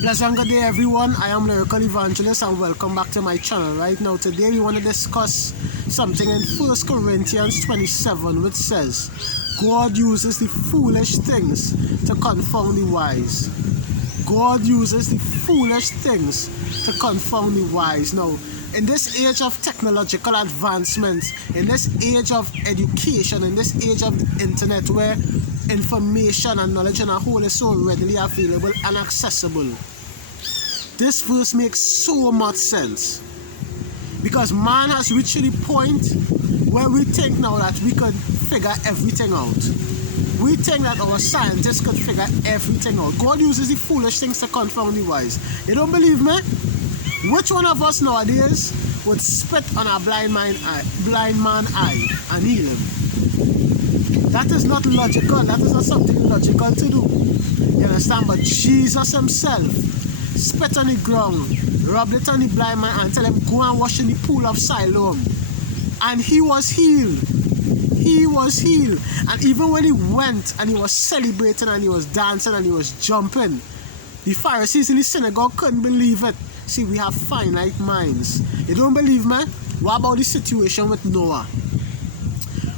Pleasant good day everyone, I am Lyrical Evangelist and welcome back to my channel. Right now today we want to discuss something in 1 Corinthians 27 which says, God uses the foolish things to confound the wise. God uses the foolish things to confound the wise. Now, in this age of technological advancements, in this age of education, in this age of the internet where information and knowledge in a whole is so readily available and accessible, this verse makes so much sense. Because man has reached the point where we think now that we could figure everything out. We think that our scientists could figure everything out. God uses the foolish things to confound the wise. You don't believe me? Which one of us nowadays would spit on a blind man eye and heal him? That is not logical. That is not something logical to do. You understand? But Jesus himself spit on the ground, rubbed it on the blind man and tell him, go and wash in the pool of Siloam. And he was healed. He was healed. And even when he went and he was celebrating and he was dancing and he was jumping, the Pharisees in the synagogue couldn't believe it. See, we have finite minds. You don't believe me? What about the situation with Noah?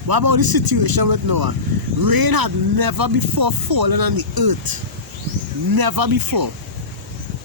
What about the situation with Noah? Rain had never before fallen on the earth. Never before.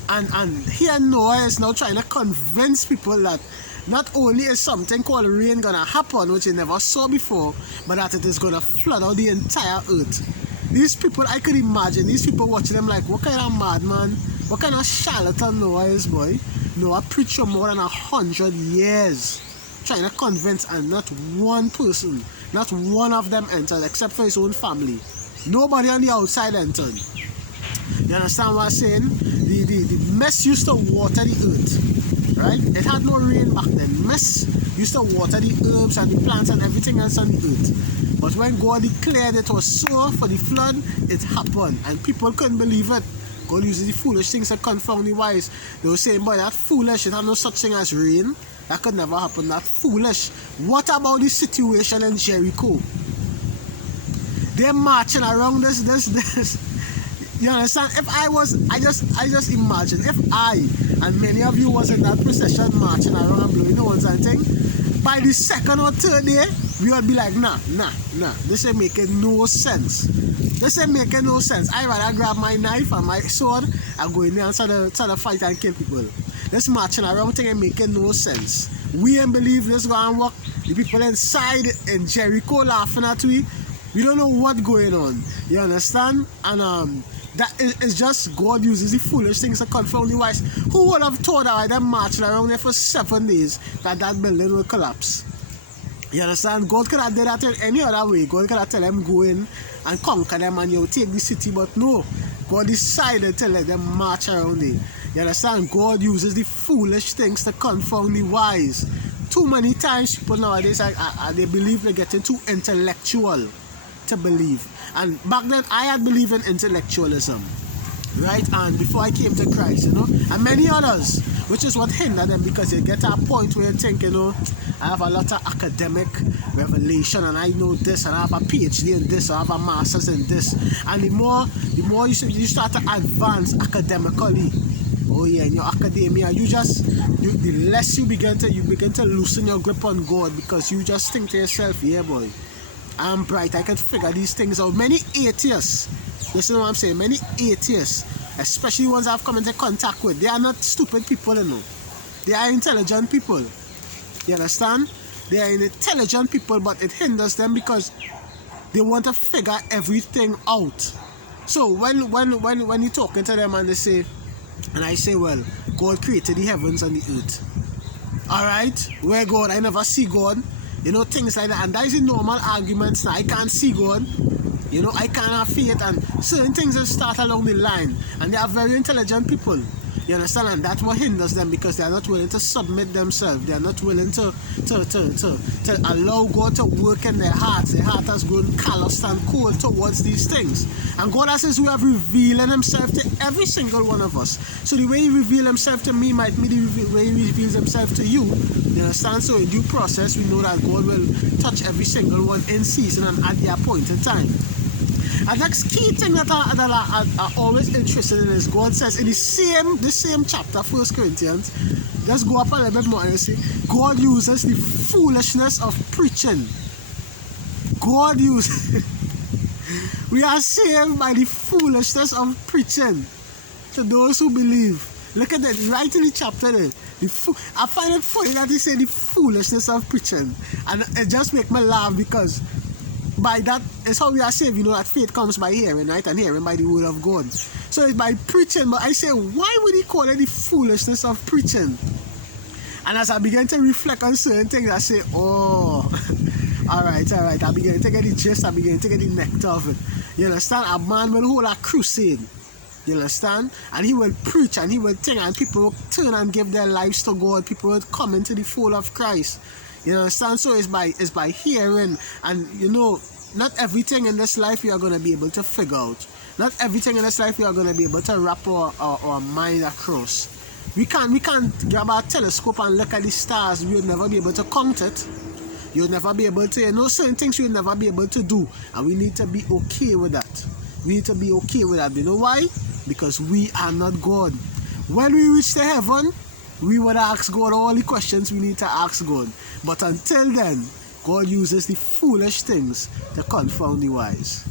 And here Noah is now trying to convince people that not only is something called rain gonna happen, which you never saw before, but that it is gonna flood out the entire earth. These people, I could imagine, these people watching them like, what kind of madman, what kind of charlatan Noah is, boy? Noah preached for more than 100 years, trying to convince, and not one person, not one of them entered, except for his own family. Nobody on the outside entered. You understand what I'm saying? The mist used to water the earth, right? It had no rain back then. Mist used to water the herbs and the plants and everything else on the earth. But when God declared it was so for the flood, it happened. And people couldn't believe it. God uses the foolish things to confound the wise. They were saying, boy, that foolish, it had no such thing as rain. That could never happen. That foolish. What about the situation in Jericho? They're marching around this. You understand? If I was, I just imagine if I and many of you was in that procession marching around and blowing horns and thing, by the second or third day, we would be like, nah. This ain't making no sense. This ain't making no sense. I rather grab my knife and my sword and go in there and start to fight and kill people. This marching around thing ain't making no sense. We ain't believe this going to work. The people inside in Jericho laughing at we. We don't know what's going on. You understand? And that is just God uses the foolish things to confound the wise. Who would have thought that them marching around there for 7 days that building will collapse? You understand? God could have did that in any other way. God could have tell them go in and conquer them and you take the city, but no. God decided to let them march around there. You understand? God uses the foolish things to confound the wise. Too many times people nowadays they believe they're getting too intellectual to believe. And back then I had believed in intellectualism, right? And before I came to Christ, you know, and many others, which is what hindered them, because you get to a point where you think, you know, I have a lot of academic revelation and I know this and I have a PhD in this, I have a master's in this, and the more you start to advance academically, oh yeah, in your academia, the less you begin to loosen your grip on God, because you just think to yourself, yeah boy, I'm bright, I can figure these things out. Many atheists, listen to what I'm saying, many atheists, especially ones I've come into contact with, they are not stupid people, you know. They are intelligent people. You understand? They are intelligent people, but it hinders them because they want to figure everything out. So when you're talking to them and they say, and I say, well, God created the heavens and the earth. Alright, where God? I never see God. You know, things like that. And that is the normal arguments. Now, I can't see God. You know, I can't have faith. And certain things that start along the line. And they are very intelligent people. You understand? And that's what hinders them, because they are not willing to submit themselves. They are not willing to allow God to work in their hearts. Their heart has grown calloused and cold towards these things. And God has his way of revealing himself to every single one of us. So the way he reveals himself to me might be the way he reveals himself to you. You understand? So in due process, we know that God will touch every single one in season and at their appointed time. And next key thing that I always interested in is God says in the same chapter, 1 Corinthians, let's go up a little bit more and you see, God uses the foolishness of preaching. God uses, we are saved by the foolishness of preaching to those who believe. Look at that, right in the chapter there. I find it funny that he said the foolishness of preaching. And it just makes me laugh because by that is how we are saved. You know that faith comes by hearing, right? And hearing by the word of God. So it's by preaching. But I say, why would he call it the foolishness of preaching? And as I began to reflect on certain things, I say, oh, alright. I began to get the gist, I began to get the nectar of it. You understand? A man will hold a crusade. You understand? And he will preach and he will think, and people will turn and give their lives to God. People will come into the fold of Christ. You understand? So it's by hearing. And you know, not everything in this life you are going to be able to figure out. Not everything in this life you are going to be able to wrap our mind across. We can't grab our telescope and look at the stars. We will never be able to count it. You'll never be able to, you know, certain things you'll never be able to do. And we need to be okay with that. We need to be okay with that. You know why? Because we are not God. When we reach to heaven, we would ask God all the questions we need to ask God. But until then, God uses the foolish things to confound the wise.